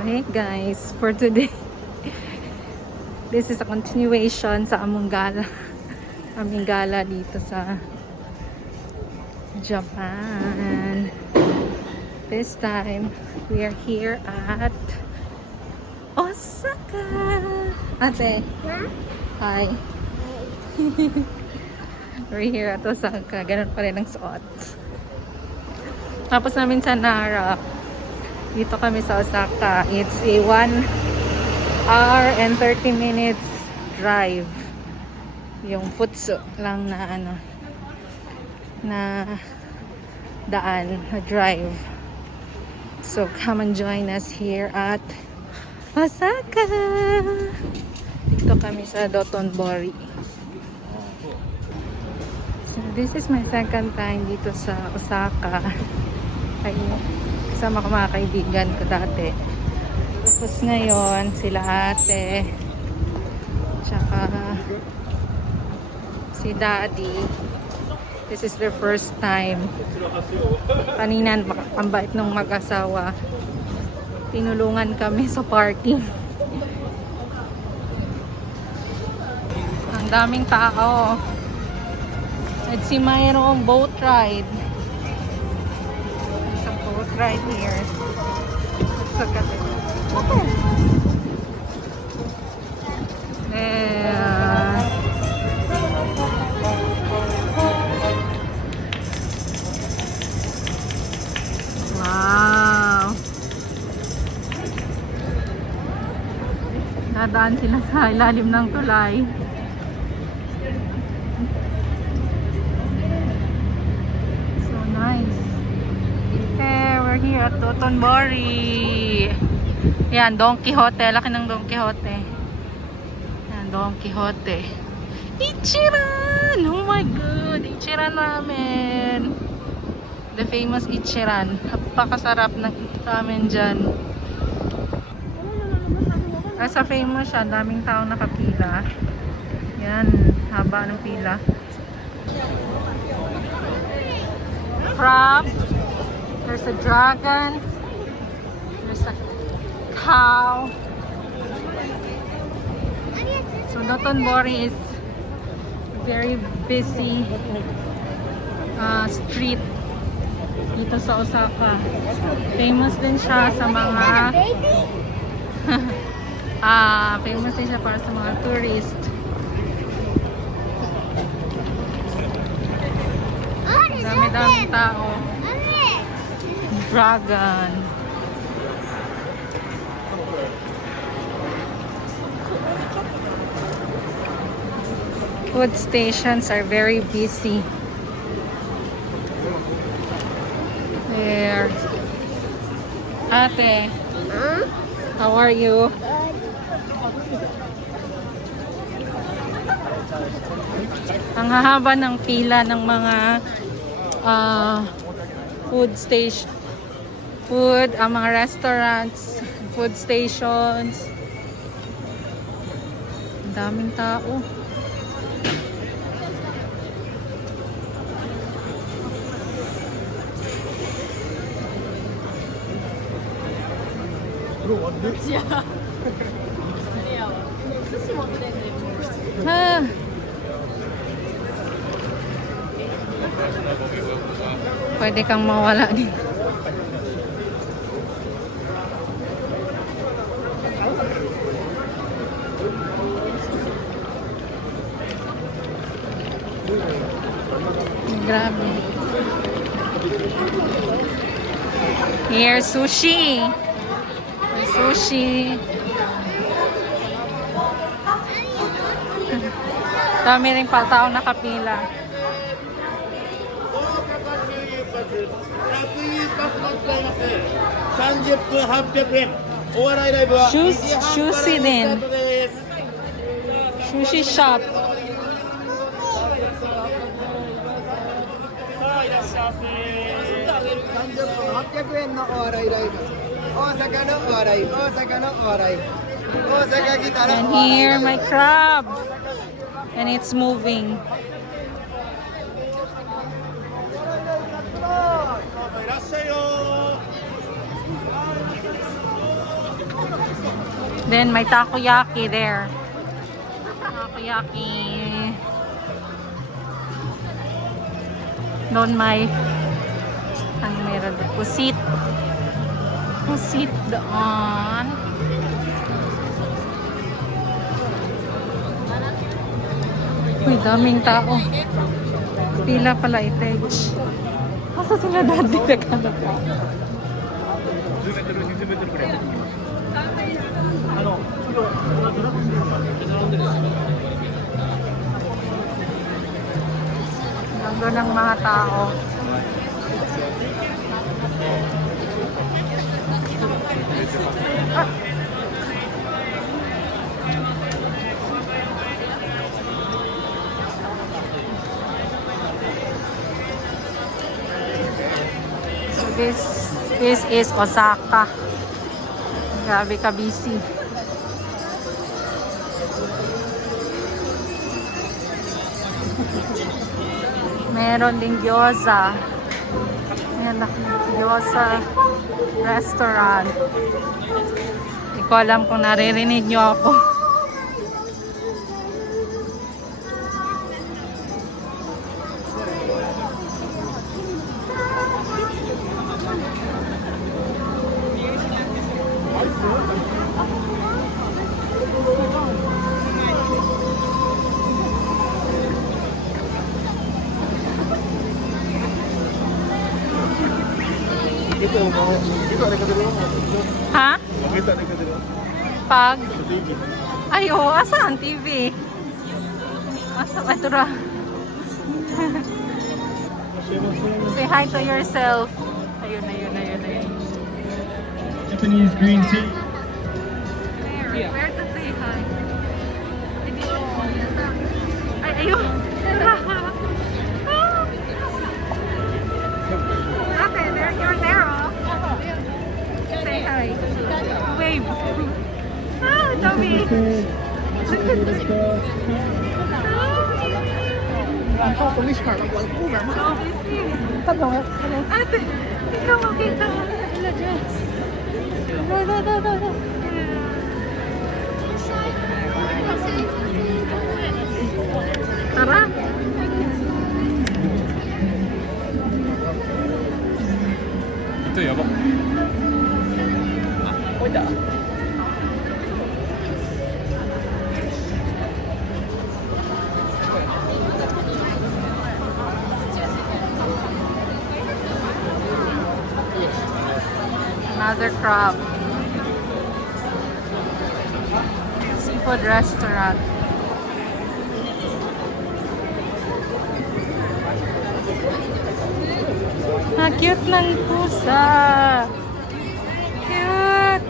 So hey guys, for today, this is a continuation sa aming gala dito sa Japan. This time, we are here at Osaka. Ate, hi. We're here at Osaka. Ganun pa rin ang suot. Tapos namin sa Nara. Dito kami sa Osaka. It's a 1 hour and 30 minutes drive. Yung futsu lang na na daan, na drive. So come and join us here at Osaka. Dito kami sa Dotonbori. So this is my second time dito sa Osaka. Kasama ko mga kaibigan ko dati. Tapos ngayon, sila ate, tsaka si daddy. This is their first time. Kanina, ang bait ng mag-asawa. Tinulungan kami sa parking. Ang daming tao. Let's see, mayroong boat ride. Right here. Look at it. Yeah. Wow. Nadaan sila sa ilalim ng tulay. So nice. We're here at Dotonbori. Yan, Don Quixote. Laki ng Don Quixote. Yan, Don Quixote. Ichiran! Oh my god! Ichiran ramen. The famous Ichiran. Napakasarap ng ramen dyan. Sa famous siya. Daming tao nakapila. Yan, haba ng pila. Crab. There's a dragon. There's a cow. So Dotonbori is very busy street dito sa Osaka. Famous din siya sa mga famous din siya para sa mga tourist. Dami-daming tao. Dragon. Food stations are very busy. There. Ate. How are you? Ang hahaba ng pila ng mga food station. Ang mga restaurants, food stations. Ang daming tao. Ha. Pwede kang mawala din. Grabe. Here, sushi. Sushi. Dami rin pa tao nakapila. Sushi din. Sushi shop. And here my crab. And it's moving. Then may takoyaki there. Takoyaki. Doon may ano meron doon? Pusit. Pusit doon. Uy, daming tao. Pila pala i-page. Asa sila dati naghanap ka? Nandun ang mga tao. So this is Osaka. Grabe ka busy. Meron ding gyoza. Ayan, gyoza restaurant. Hindi ko alam kung naririnig nyo ako. Ha? Pag? Ay, oo. Asaan TV? Asa? Ito ra. Say hi to yourself. Ayun, ayun, ayun, ayun. Japanese green tea. Where to say hi? Ay, ayun. Okay, there, you're there, oh. Say hi. Wave. Ah, Toby. Ate, ikaw makita. Tara. Ito yaba. Oda. Another crab. Seafood restaurant. Ah, cute ng pusa. Cute.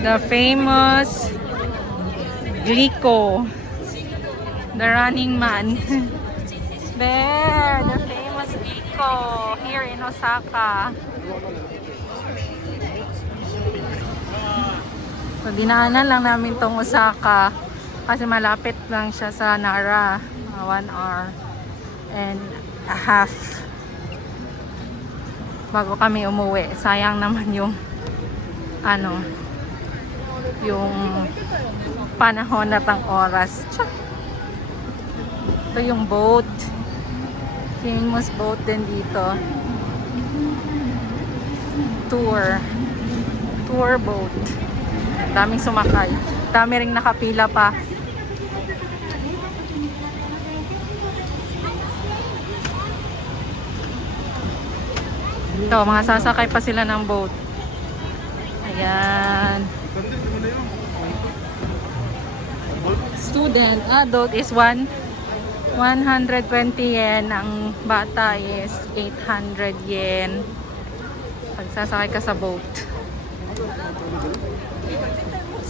The famous Glico. The running man. There, the famous Glico here in Osaka. So, dinaanan lang namin tong Osaka kasi malapit lang siya sa Nara. 1 hour and a half bago kami umuwi. Sayang naman yung yung panahon at ang oras. Ito yung boat. Famous boat din dito. Tour boat. Daming sumakay. Dami ring nakapila pa. Ito, mga sasakay pa sila ng boat. Ayan. Student, adult is 120 yen. Ang bata is 800 yen. Pagsasakay ka sa boat.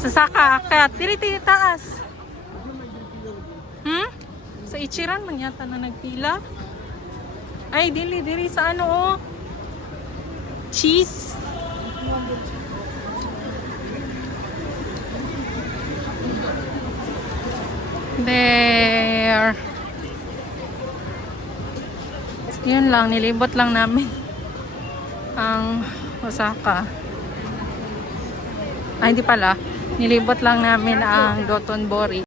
Sasaka, akyat. Tiri taas. Sa Ichiran man yata na nagpila. Ay, dili sa ano oh. Cheese. There. Yun lang, nilibot lang namin ang Osaka. Ay, hindi pala. Nilibot lang namin ang Dotonbori.